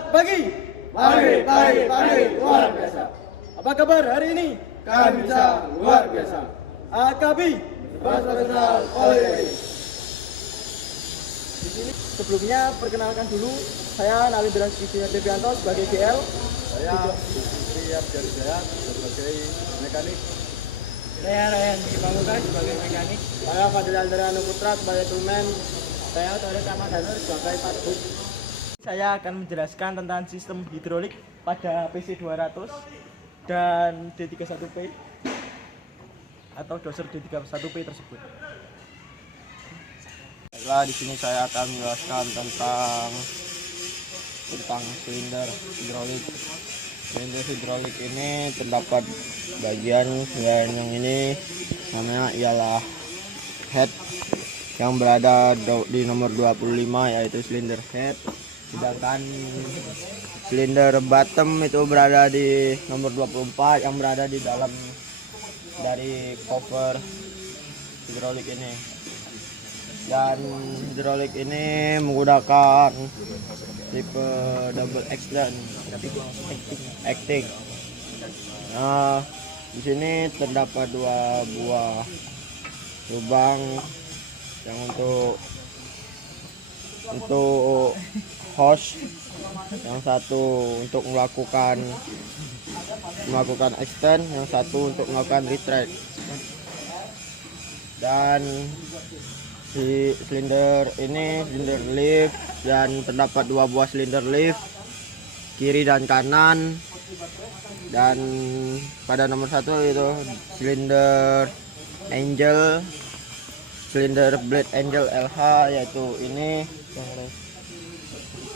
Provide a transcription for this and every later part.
Selamat pagi. Pagi, luar biasa. Apa kabar hari ini? Kami bisa luar biasa. Akabi. Profesional Polri. Di sini sebelumnya perkenalkan dulu, saya Nalindra Devianto sebagai GL. Saya Siap Jaya sebagai mekanik. Saya Ryan Dipamuka sebagai mekanik. Saya Fadil Andriano Putra sebagai tumen. Saya Torik Ramadhanur sebagai patbut. Saya akan menjelaskan tentang sistem hidrolik pada PC 200 dan D31P atau doser D31P tersebut. Baiklah, di sini saya akan menjelaskan tentang silinder hidrolik. Silinder hidrolik ini terdapat bagian yang ini namanya ialah head yang berada di nomor 25, yaitu silinder head, sedangkan silinder bottom itu berada di nomor 24 yang berada di dalam dari cover hidrolik ini. Dan hidrolik ini menggunakan tipe double acting. Nah, di sini terdapat dua buah lubang yang untuk hose, yang satu untuk melakukan extend, yang satu untuk melakukan retract. Dan si silinder ini silinder lift, dan terdapat dua buah silinder lift kiri dan kanan. Dan pada nomor satu itu silinder angel, silinder blade angel LH, yaitu ini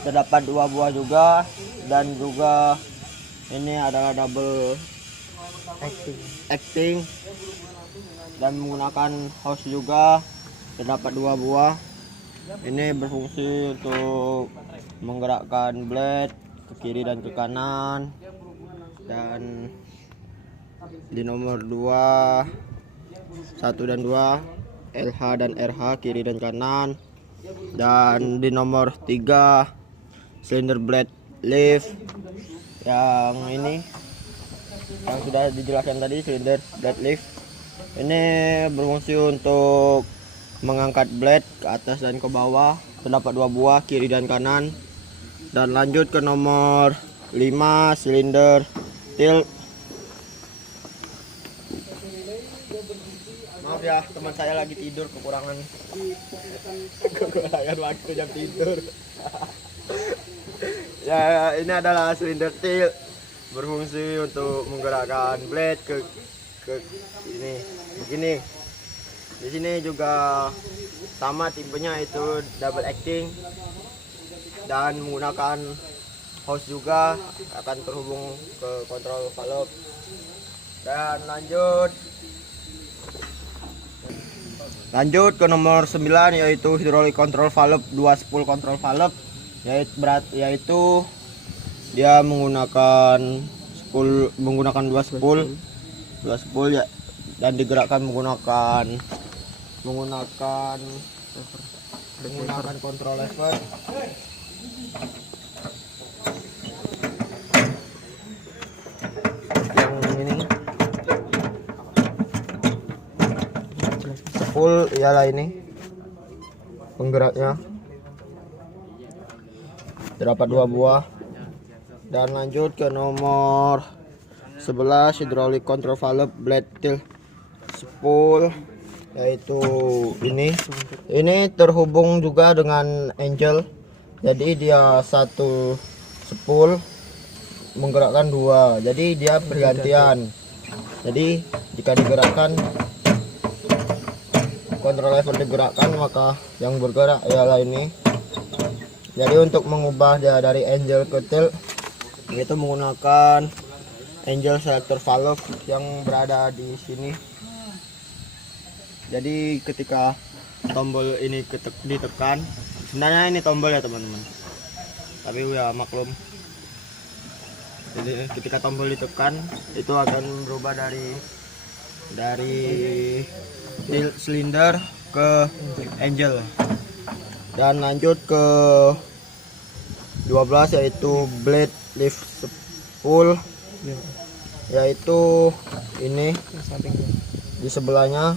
terdapat dua buah juga, dan juga ini adalah double acting dan menggunakan hose juga, terdapat dua buah. Ini berfungsi untuk menggerakkan blade ke kiri dan ke kanan. Dan di nomor 2, 1 dan 2 LH dan RH kiri dan kanan. Dan di nomor 3 silinder blade lift yang ini yang sudah dijelaskan tadi, silinder blade lift ini berfungsi untuk mengangkat blade ke atas dan ke bawah, terdapat dua buah kiri dan kanan. Dan lanjut ke nomor 5 silinder tilt. Maaf ya, teman saya lagi tidur, kekurangan waktu jam tidur. Ya, ini adalah silinder tilt, berfungsi untuk menggerakkan blade ke ini begini. Di sini juga sama tipenya, itu double acting dan menggunakan hose juga, akan terhubung ke kontrol valve. Dan lanjut ke nomor 9, yaitu hydraulic control valve, 2 spool control valve, yaitu dia menggunakan dua spool ya, dan digerakkan menggunakan kontrol lever. Yang ini spool ialah ini penggeraknya, terdapat dua buah. Dan lanjut ke nomor 11 hydraulic control valve blade tilt spool, yaitu ini terhubung juga dengan angel, jadi dia satu spool menggerakkan dua, jadi dia bergantian. Jadi jika digerakkan, kontrol lever digerakkan, maka yang bergerak ialah ini. Jadi untuk mengubah dia dari angel ke tilt, itu menggunakan angel selector valve yang berada di sini. Jadi ketika tombol ini ditekan, sebenarnya ini tombol ya teman-teman, tapi ya maklum. Jadi ketika tombol ditekan, itu akan berubah dari silinder ke angel. Dan lanjut ke 12 yaitu blade lift spool, yaitu ini di sebelahnya.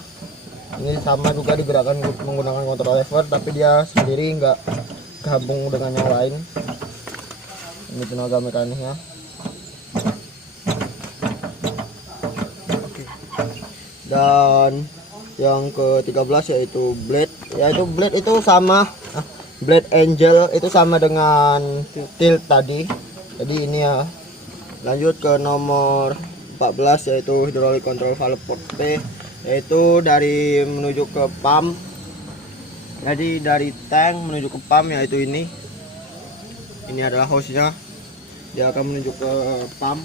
Ini sama juga digerakkan menggunakan kontrol lever, tapi dia sendiri nggak gabung dengan yang lain. Ini tenaga mekaniknya. Dan yang ke-13 yaitu blade. Blade itu sama, blade angel itu sama dengan tilt tadi. Jadi ini ya. Lanjut ke nomor 14 yaitu hydraulic control valve port P, yaitu dari menuju ke pump. Jadi dari tank menuju ke pump, yaitu ini adalah hose-nya. Dia akan menuju ke pump.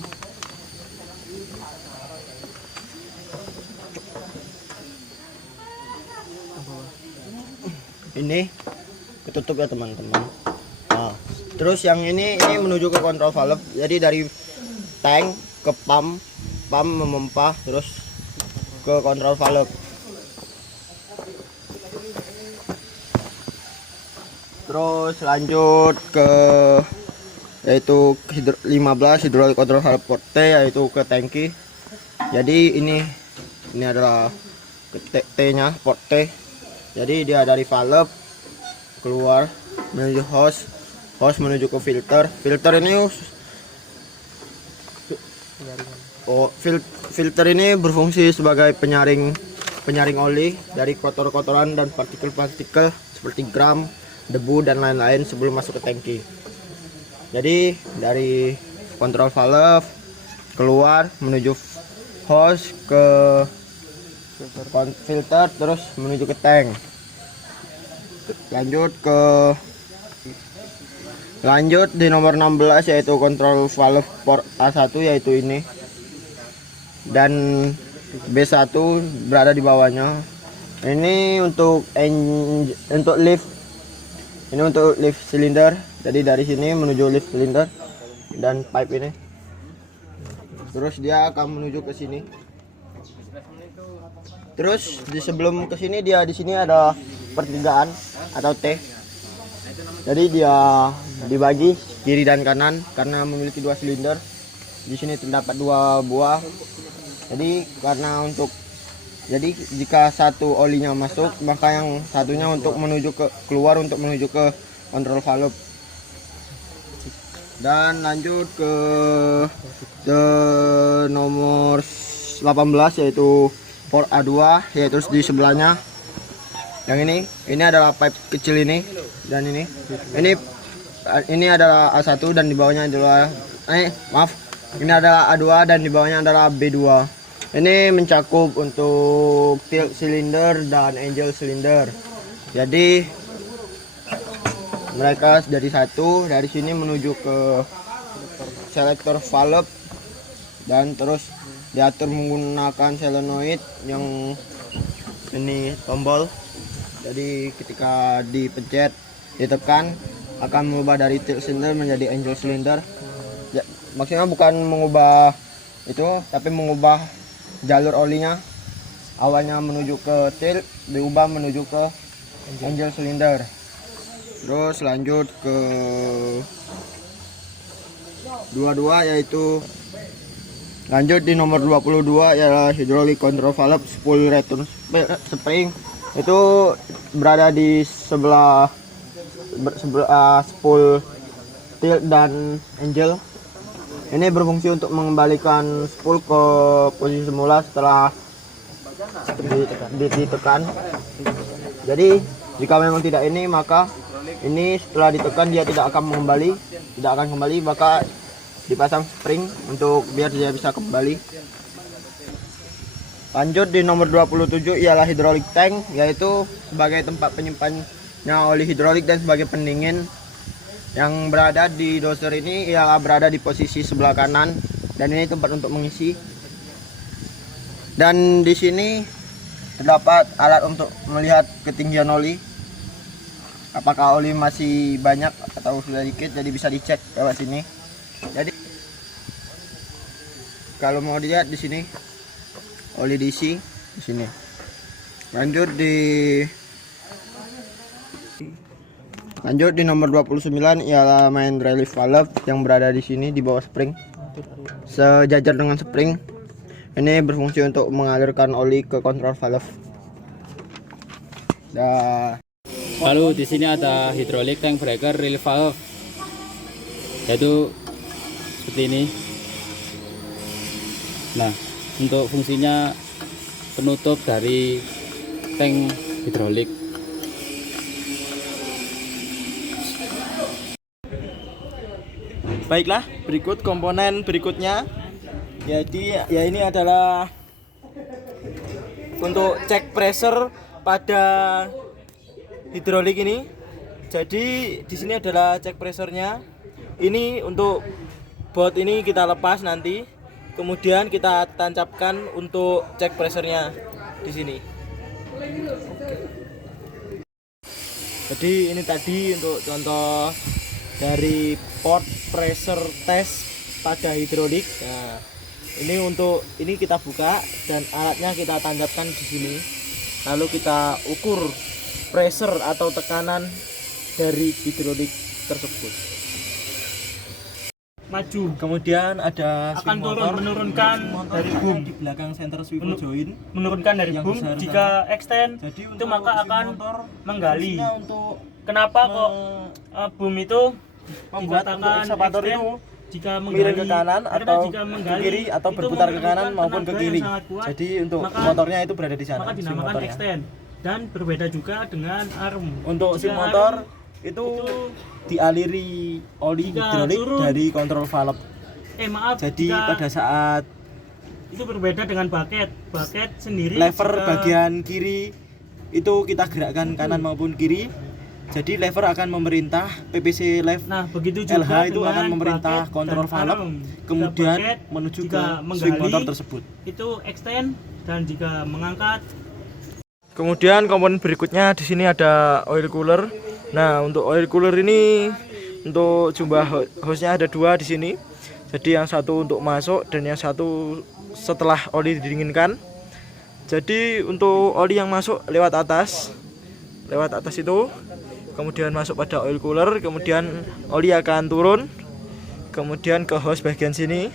Ini ketutup ya teman-teman. Nah, terus yang ini menuju ke kontrol valve. Jadi dari tank ke pump memompa terus ke kontrol valve. Terus lanjut ke yaitu 15 hydraulic control valve port T, yaitu ke tangki. Jadi ini adalah T-nya, port T. Jadi dia dari valve keluar menuju hose, menuju ke filter. Filter ini filter ini berfungsi sebagai penyaring oli dari kotoran dan partikel-partikel seperti gram, debu dan lain-lain sebelum masuk ke tangki. Jadi dari kontrol valve keluar menuju hose ke filter terus menuju ke tank. Lanjut di nomor 16 yaitu kontrol valve port A1, yaitu ini, dan B1 berada di bawahnya. Ini untuk lift, ini untuk lift silinder. Jadi dari sini menuju lift silinder dan pipe ini. Terus dia akan menuju ke sini. Terus sebelum ke sini di sini ada pertigaan atau T. Jadi dia dibagi kiri dan kanan karena memiliki 2 silinder. Di sini terdapat 2 buah. Jadi jika satu olinya masuk, maka yang satunya untuk menuju ke keluar untuk menuju ke kontrol valve. Dan lanjut ke nomor 18 yaitu port A2, yaitu di sebelahnya. Yang ini adalah pipe kecil ini, dan ini adalah A1 dan di bawahnya adalah ini adalah A2 dan di bawahnya adalah B2. Ini mencakup untuk tilt silinder dan angel silinder. Jadi mereka dari sini menuju ke selektor valve dan terus diatur menggunakan solenoid yang ini tombol. Jadi ketika dipencet, ditekan, akan mengubah dari tilt cylinder menjadi angel cylinder. Ya, maksudnya bukan mengubah itu, tapi mengubah jalur olinya. Awalnya menuju ke tilt, diubah menuju ke angel cylinder. Terus lanjut ke 22 yaitu lanjut di nomor 22 ialah hydraulic control valve spool return spring. Itu berada di sebelah spool tilt dan angel. Ini berfungsi untuk mengembalikan spool ke posisi semula setelah ditekan. Jadi jika memang tidak ini, maka ini setelah ditekan dia tidak akan kembali, maka dipasang spring untuk biar dia bisa kembali. Lanjut di nomor 27 ialah hydraulic tank, yaitu sebagai tempat penyimpannya oli hidrolik dan sebagai pendingin. Yang berada di doser ini ialah berada di posisi sebelah kanan, dan ini tempat untuk mengisi. Dan di sini terdapat alat untuk melihat ketinggian oli, apakah oli masih banyak atau sudah dikit, jadi bisa dicek lewat sini. Jadi kalau mau dilihat di sini oli diisi di sini. Lanjut di Lanjut di nomor 29 ialah main relief valve yang berada di sini di bawah spring. Sejajar dengan spring. Ini berfungsi untuk mengalirkan oli ke kontrol valve. Lalu di sini ada hydraulic tank breaker relief valve, yaitu seperti ini. Nah, untuk fungsinya penutup dari tank hidrolik. Baiklah, berikut komponen berikutnya. Jadi ya ini adalah untuk cek pressure pada hidrolik ini. Jadi di sini adalah cek pressurnya. Ini untuk bot ini kita lepas nanti. Kemudian kita tancapkan untuk cek pressurnya di sini. Jadi ini tadi untuk contoh dari port pressure test pada hidrolik. Nah, ini kita buka dan alatnya kita tancapkan di sini. Lalu kita ukur pressure atau tekanan dari hidrolik tersebut. Maju, Kemudian ada akan swing turun motor. menurunkan dari boom, Di belakang center swivel joint. menurunkan dari Yang boom. besar Jika extend Jadi itu untuk maka swing akan motor menggali. fungsinya untuk Kenapa kok boom itu membuat untuk dikatakan ekskavator extend? itu Jika miring ke kanan karena atau jika ke menggali, kiri atau itu berputar ke kanan memerlukan maupun ke tenaga kiri. yang sangat kuat, Jadi untuk maka- motornya itu berada di sana. maka swing dinamakan motornya. extend. Dan berbeda juga dengan arm. Untuk Jika swing motor arm itu dialiri oli jika hidrolik turun- dari kontrol valve. maaf, Jadi jika pada saat itu berbeda dengan bucket. Bucket sendiri lever jika- bagian kiri itu kita gerakkan kanan maupun kiri. Jadi lever akan memerintah PPC lever Nah, begitu juga LH itu dengan akan memerintah bucket kontrol dan valve, arm. kemudian Jika bucket, menuju jika ke menggali, swing motor tersebut. Itu extend, dan jika mengangkat Kemudian komponen berikutnya di sini ada oil cooler. Nah, untuk oil cooler ini untuk jumlah hose-nya ada 2 di sini. Jadi yang satu untuk masuk dan yang satu setelah oli didinginkan. Jadi untuk oli yang masuk lewat atas itu, kemudian masuk pada oil cooler, kemudian oli akan turun, kemudian ke hose bagian sini,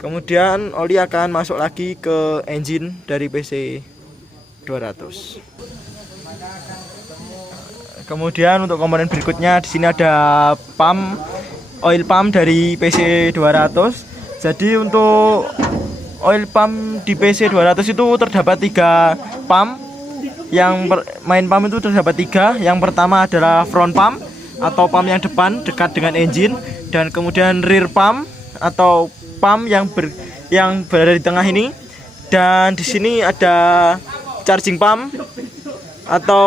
kemudian oli akan masuk lagi ke engine dari PC 200. Kemudian untuk komponen berikutnya di sini ada oil pump dari PC 200. Jadi untuk oil pump di PC 200 itu terdapat 3 pump. Main pump itu terdapat 3. Yang pertama adalah front pump atau pump yang depan dekat dengan engine, dan kemudian rear pump atau pump yang berada di tengah ini, dan di sini ada charging pump atau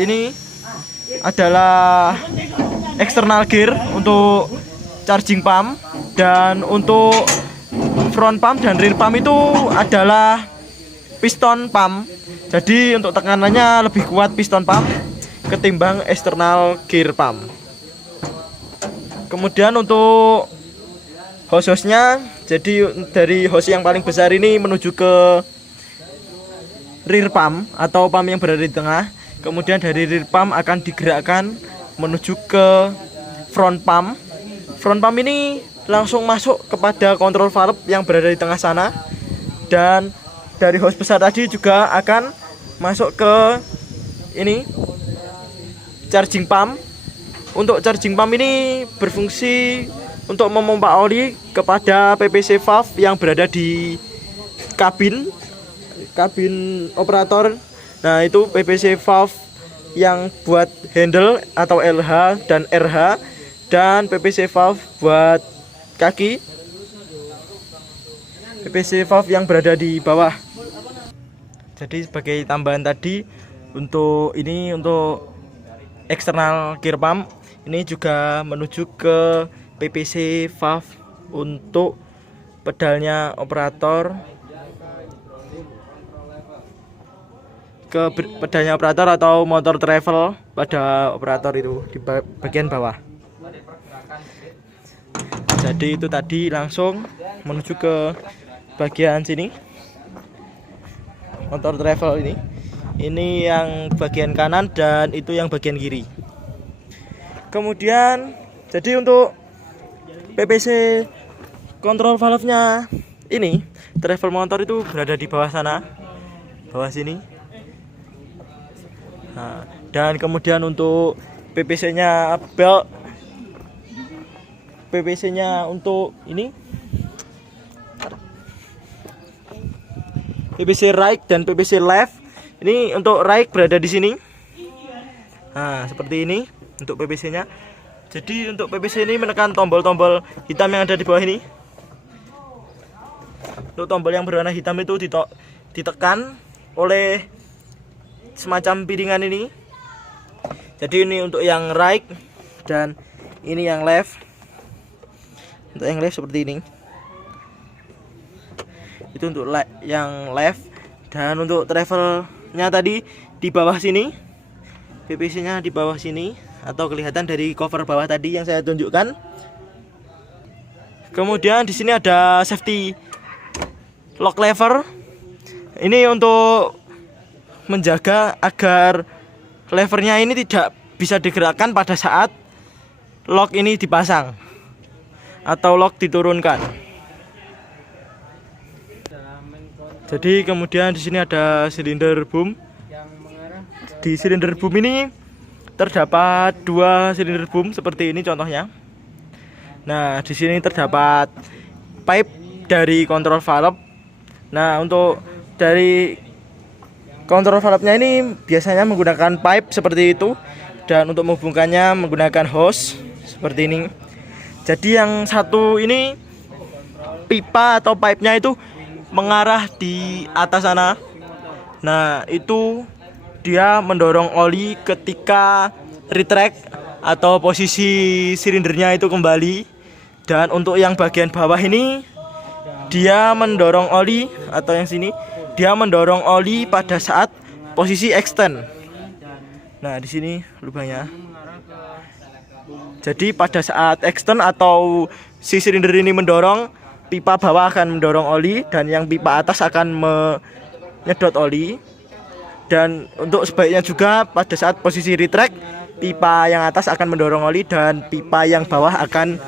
ini adalah external gear untuk charging pump, dan untuk front pump dan rear pump itu adalah piston pump. Jadi untuk tekanannya lebih kuat piston pump ketimbang external gear pump. Kemudian untuk hose-nya, jadi dari hose yang paling besar ini menuju ke rear pump atau pump yang berada di tengah. Kemudian dari rear pump akan digerakkan menuju ke front pump. Front pump ini langsung masuk kepada kontrol valve yang berada di tengah sana, dan dari hose besar tadi juga akan masuk ke ini charging pump. Untuk charging pump ini berfungsi untuk memompa oli kepada PPC valve yang berada di kabin operator. Nah, itu PPC valve yang buat handle atau LH dan RH, dan PPC valve buat kaki. PPC valve yang berada di bawah. Jadi sebagai tambahan tadi, untuk external gear pump ini juga menuju ke PPC valve untuk pedalnya operator, pedalnya operator atau motor travel pada operator itu di bagian bawah. Jadi itu tadi langsung menuju ke bagian sini, motor travel ini. Ini yang bagian kanan dan itu yang bagian kiri. Kemudian jadi untuk PPC kontrol valve-nya ini travel motor itu berada di bawah sana, bawah sini. Nah, dan kemudian untuk PPC-nya belt, PPC-nya untuk ini PPC right dan PPC left. Ini untuk right berada di sini. Nah, seperti ini untuk PPC-nya. Jadi untuk PPC ini menekan tombol-tombol hitam yang ada di bawah ini. Untuk tombol yang berwarna hitam itu ditekan oleh semacam piringan ini. Jadi ini untuk yang right dan ini yang left. Untuk yang left seperti ini. Itu untuk yang left. Dan untuk travelnya tadi di bawah sini, PPC-nya di bawah sini, atau kelihatan dari cover bawah tadi yang saya tunjukkan. Kemudian di sini ada safety lock lever. Ini untuk menjaga agar levernya ini tidak bisa digerakkan pada saat lock ini dipasang atau lock diturunkan. Jadi kemudian di sini ada silinder boom. Di silinder boom ini terdapat 2 silinder boom seperti ini contohnya. Nah, di sini terdapat pipe dari kontrol valve. Nah, untuk dari kontrol valve-nya ini biasanya menggunakan pipe seperti itu, dan untuk menghubungkannya menggunakan hose seperti ini. Jadi yang satu ini pipa atau pipe-nya itu mengarah di atas sana. Nah, itu dia mendorong oli ketika retract atau posisi silindernya itu kembali. Dan untuk yang bagian bawah ini dia mendorong oli, atau yang sini dia mendorong oli pada saat posisi extend. Nah, di sini lubangnya. Jadi pada saat extend atau si silinder ini mendorong, pipa bawah akan mendorong oli dan yang pipa atas akan menyedot oli. Dan untuk sebaliknya juga pada saat posisi retract, pipa yang atas akan mendorong oli dan pipa yang bawah akan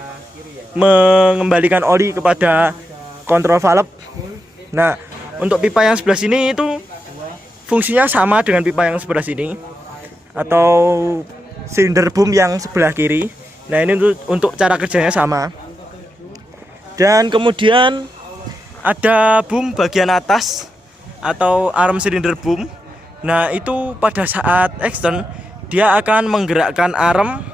mengembalikan oli kepada kontrol valve. Nah, untuk pipa yang sebelah sini itu fungsinya sama dengan pipa yang sebelah sini atau silinder boom yang sebelah kiri. Nah, ini untuk cara kerjanya sama. Dan kemudian ada boom bagian atas atau arm silinder boom. Nah, itu pada saat extend dia akan menggerakkan arm,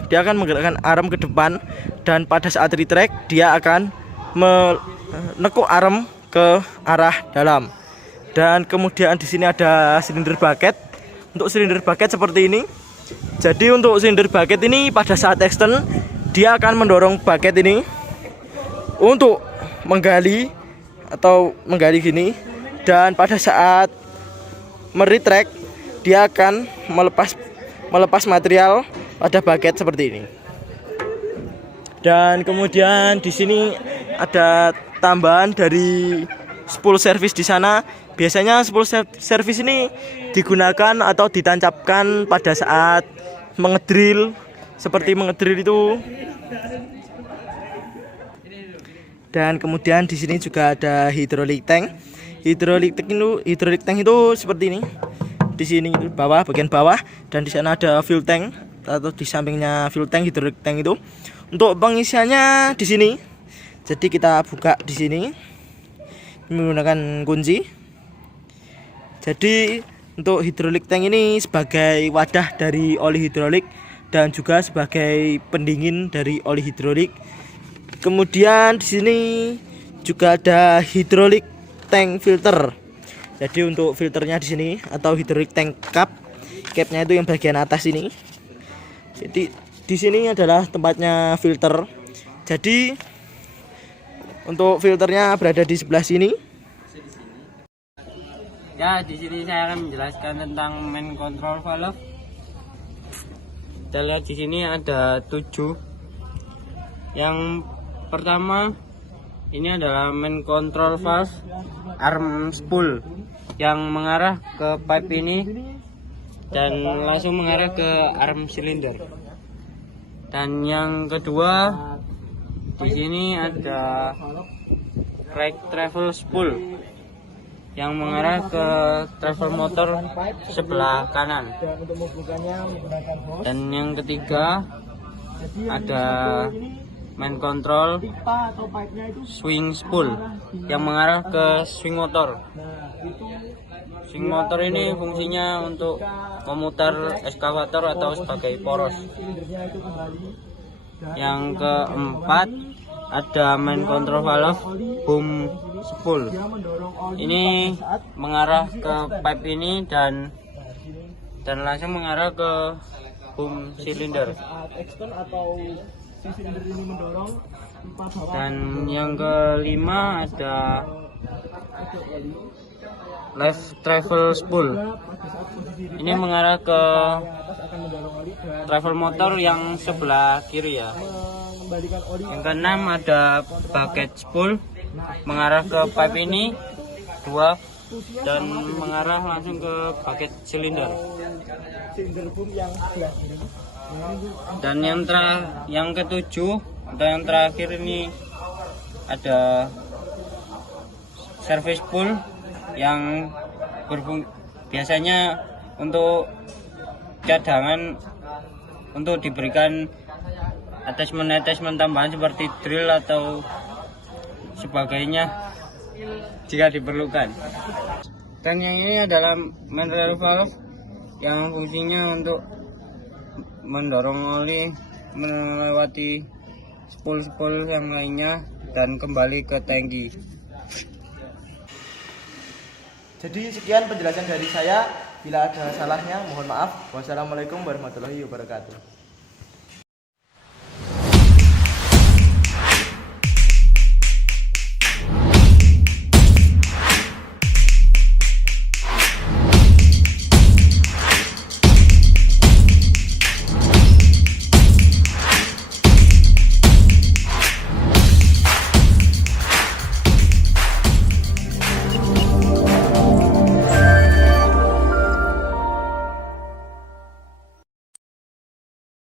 ke depan, dan pada saat retract dia akan menekuk arm ke arah dalam. Dan kemudian di sini ada silinder bucket. Untuk silinder bucket seperti ini. Jadi untuk silinder bucket ini pada saat extend dia akan mendorong bucket ini untuk menggali gini, dan pada saat meretract dia akan melepas material pada bucket seperti ini. Dan kemudian di sini ada tambahan dari spool service di sana. Biasanya spool service ini digunakan atau ditancapkan pada saat mengedrill, seperti mengedrill itu. Dan kemudian di sini juga ada hydraulic tank. Hydraulic tank itu seperti ini. Di sini bawah, bagian bawah, dan di sana ada fuel tank atau di sampingnya fuel tank, hydraulic tank itu. Untuk pengisiannya di sini. Jadi kita buka di sini menggunakan kunci. Jadi untuk hydraulic tank ini sebagai wadah dari oli hidrolik dan juga sebagai pendingin dari oli hidrolik. Kemudian di sini juga ada hydraulic tank filter. Jadi untuk filternya di sini atau hydraulic tank capnya itu yang bagian atas ini. Jadi di sini adalah tempatnya filter. Jadi untuk filternya berada di sebelah sini. Ya, di sini saya akan menjelaskan tentang main control valve. Kita lihat di sini ada 7. Yang pertama ini adalah main control valve arm spool yang mengarah ke pipe ini dan langsung mengarah ke arm silinder. Dan yang kedua, di sini ada right travel spool yang mengarah ke travel motor sebelah kanan. Dan untuk membukanya menggunakan hose. Dan yang ketiga Jadi yang ada satu ini main control pipa atau pipe-nya itu. swing spool yang mengarah ke swing motor. Nah, itu Swing motor ini fungsinya untuk memutar eskavator atau sebagai poros. silindernya itu kembali. Dan Yang keempat ada main control valve boom spool. dia mendorong oli Ini pada saat mengarah ke pipe ini dan langsung mengarah ke boom silinder. saat extern atau si silinder ini mendorong pipa bawah. Dan yang kelima ada left travel spool. Pada saat posisi Ini mengarah ke atas akan mendorong oli dan travel motor yang sebelah kiri ya. mengembalikan oli. Yang keenam ada bucket spool mengarah ke pipe ini 2 dan mengarah langsung ke bucket silinder. Silinder boom yang sebelah kiri. Dan yang ketujuh atau yang terakhir ini ada service spool yang biasanya untuk cadangan untuk diberikan attachment tambahan seperti drill atau sebagainya jika diperlukan. Dan yang ini adalah main valve yang fungsinya untuk mendorong oli melewati spool-spool yang lainnya dan kembali ke tangki. Jadi sekian penjelasan dari saya. Bila ada salahnya mohon maaf. Wassalamualaikum warahmatullahi wabarakatuh.